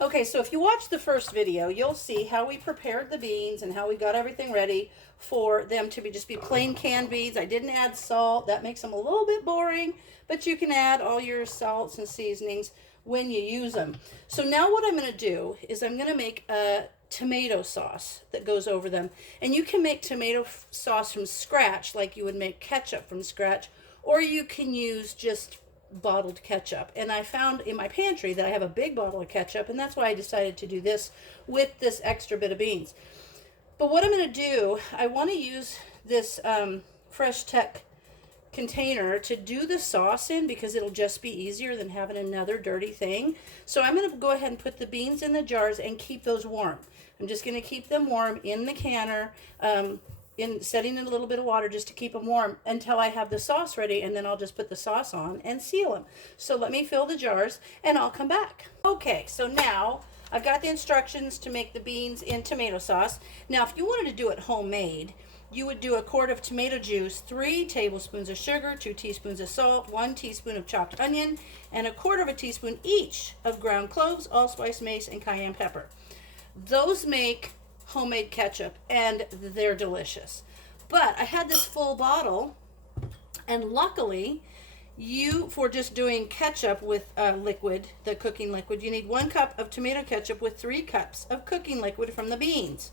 Okay, so if you watch the first video, you'll see how we prepared the beans and how we got everything ready for them to just be plain canned beans. I didn't add salt. That makes them a little bit boring, but you can add all your salts and seasonings when you use them. So now what I'm going to do is I'm going to make a tomato sauce that goes over them. And you can make tomato sauce from scratch like you would make ketchup from scratch, or you can use just bottled ketchup. And I found in my pantry that I have a big bottle of ketchup, and that's why I decided to do this with this extra bit of beans. But what I'm going to do, I want to use this Fresh Tech container to do the sauce in, because it'll just be easier than having another dirty thing. So I'm going to go ahead and put the beans in the jars and keep those warm. I'm just going to keep them warm in the canner, setting in a little bit of water just to keep them warm until I have the sauce ready, and then I'll just put the sauce on and seal them. So let me fill the jars and I'll come back. Okay, so now I've got the instructions to make the beans in tomato sauce. Now, if you wanted to do it homemade, you would do a quart of tomato juice, 3 tablespoons of sugar, 2 teaspoons of salt, 1 teaspoon of chopped onion, and a quarter of a teaspoon each of ground cloves, allspice, mace, and cayenne pepper. Those make homemade ketchup, and they're delicious. But I had this full bottle, and luckily, for just doing ketchup with liquid, the cooking liquid, you need 1 cup of tomato ketchup with 3 cups of cooking liquid from the beans.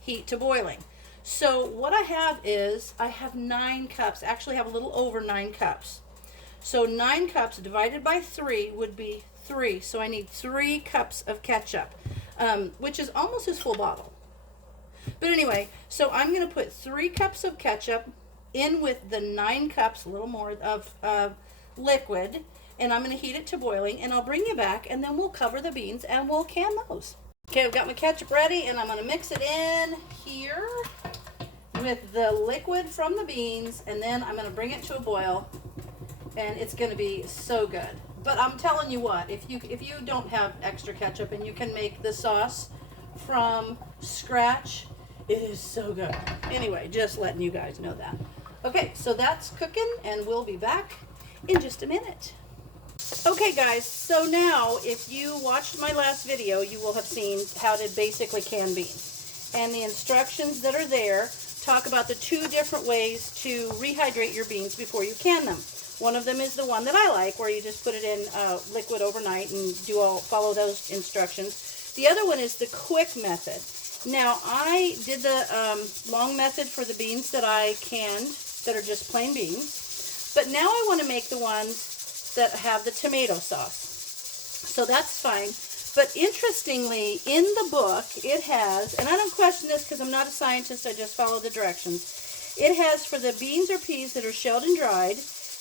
Heat to boiling. So what I have is, I have 9 cups, actually have a little over 9 cups. So 9 cups divided by 3 would be 3. So I need 3 cups of ketchup, which is almost his full bottle. But anyway, so I'm going to put 3 cups of ketchup in with the 9 cups, a little more, of liquid, and I'm going to heat it to boiling, and I'll bring you back, and then we'll cover the beans and we'll can those. Okay, I've got my ketchup ready, and I'm going to mix it in here with the liquid from the beans, and then I'm going to bring it to a boil, and it's going to be so good. But I'm telling you what, if you don't have extra ketchup and you can make the sauce from scratch, it is so good. Anyway, just letting you guys know that. Okay, so that's cooking, and we'll be back in just a minute. Okay guys, so now if you watched my last video, you will have seen how to basically can beans. And the instructions that are there talk about the 2 different ways to rehydrate your beans before you can them. One of them is the one that I like, where you just put it in liquid overnight and follow those instructions. The other one is the quick method. Now, I did the long method for the beans that I canned, that are just plain beans. But now I want to make the ones that have the tomato sauce. So that's fine. But interestingly, in the book, it has, and I don't question this because I'm not a scientist, I just follow the directions. It has for the beans or peas that are shelled and dried,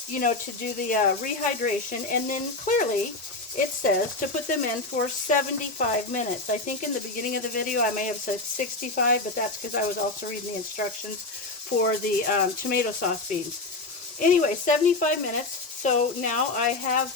you know, to do the rehydration, and then clearly it says to put them in for 75 minutes. I think in the beginning of the video I may have said 65, but that's because I was also reading the instructions for the tomato sauce beans. Anyway, 75 minutes. So now I have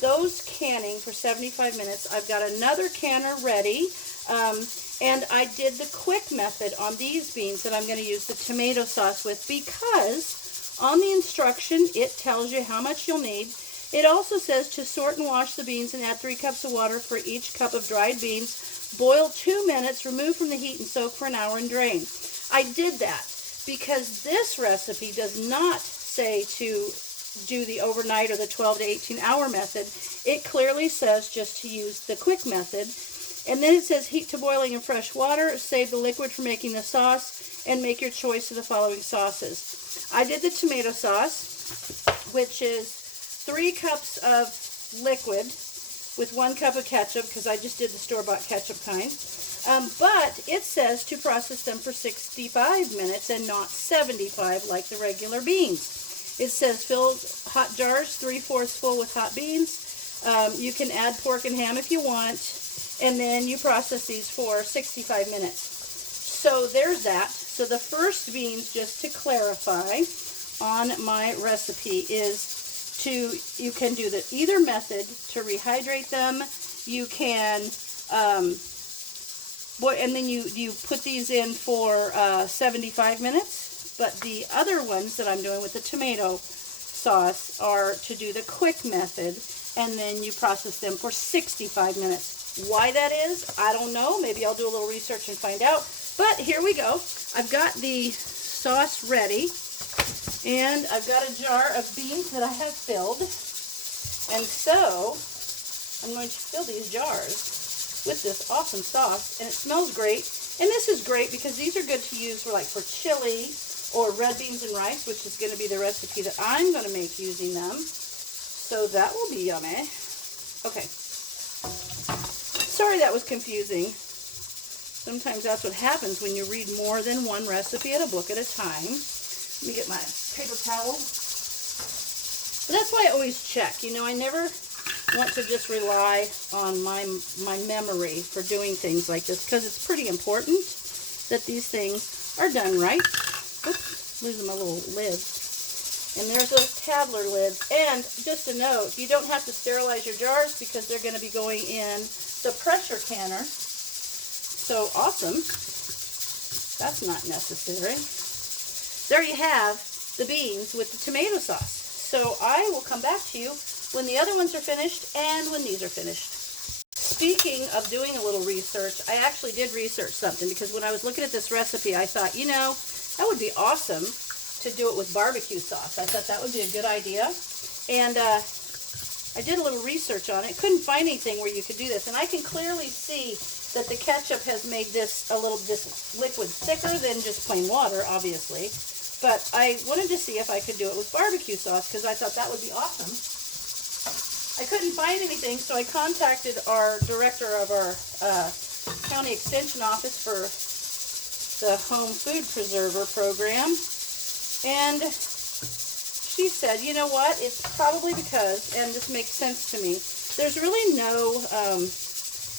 those canning for 75 minutes. I've got another canner ready, and I did the quick method on these beans that I'm going to use the tomato sauce with, because on the instruction it tells you how much you'll need. It also says to sort and wash the beans and add 3 cups of water for each cup of dried beans. Boil 2 minutes, remove from the heat, and soak for an hour and drain. I did that because this recipe does not say to do the overnight or the 12 to 18 hour method. It clearly says just to use the quick method. And then it says heat to boiling in fresh water, save the liquid for making the sauce, and make your choice of the following sauces. I did the tomato sauce, which is 3 cups of liquid with 1 cup of ketchup, because I just did the store-bought ketchup kind. But it says to process them for 65 minutes and not 75 like the regular beans. It says fill hot jars 3/4 full with hot beans. You can add pork and ham if you want, and then you process these for 65 minutes. So there's that. So the first beans, just to clarify on my recipe, is you can do either method to rehydrate them. You can, and then you put these in for 75 minutes. But the other ones that I'm doing with the tomato sauce are to do the quick method, and then you process them for 65 minutes. Why that is, I don't know. Maybe I'll do a little research and find out. But here we go. I've got the sauce ready, and I've got a jar of beans that I have filled. And so I'm going to fill these jars with this awesome sauce, and it smells great. And this is great because these are good to use for chili or red beans and rice, which is going to be the recipe that I'm going to make using them. So that will be yummy. Okay. Sorry that was confusing. Sometimes that's what happens when you read more than one recipe at a book at a time. Let me get my paper towel. But that's why I always check. You know, I never want to just rely on my memory for doing things like this, because it's pretty important that these things are done right. Oops, losing my little lids. And there's those Tadler lids. And just a note, you don't have to sterilize your jars because they're going to be going in the pressure canner. So awesome. That's not necessary. There you have the beans with the tomato sauce. So I will come back to you when the other ones are finished and when these are finished. Speaking of doing a little research, I actually did research something, because when I was looking at this recipe, I thought, you know, that would be awesome to do it with barbecue sauce. I thought that would be a good idea. And I did a little research on it. Couldn't find anything where you could do this. And I can clearly see that the ketchup has made this this liquid thicker than just plain water, obviously. But I wanted to see if I could do it with barbecue sauce, because I thought that would be awesome. I couldn't find anything, so I contacted our director of our county extension office for the home food preserver program. And she said, you know what, it's probably because, and this makes sense to me, there's really no,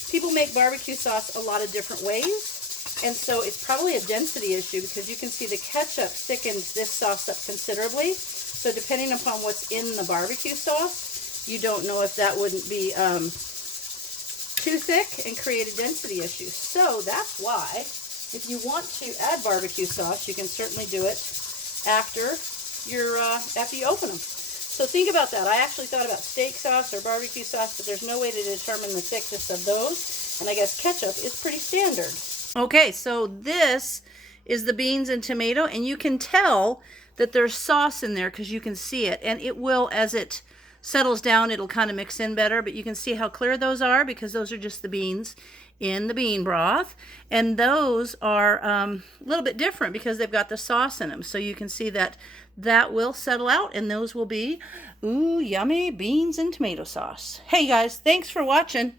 people make barbecue sauce a lot of different ways. And so it's probably a density issue, because you can see the ketchup thickens this sauce up considerably. So depending upon what's in the barbecue sauce, you don't know if that wouldn't be too thick and create a density issue. So that's why, if you want to add barbecue sauce, you can certainly do it after you open them. So think about that. I actually thought about steak sauce or barbecue sauce, but there's no way to determine the thickness of those. And I guess ketchup is pretty standard. Okay, so this is the beans and tomato, and you can tell that there's sauce in there because you can see it. And it will, as it settles down, it'll kind of mix in better, but you can see how clear those are, because those are just the beans in the bean broth. And those are a little bit different because they've got the sauce in them. So you can see that that will settle out, and those will be, ooh, yummy beans and tomato sauce. Hey guys, thanks for watching.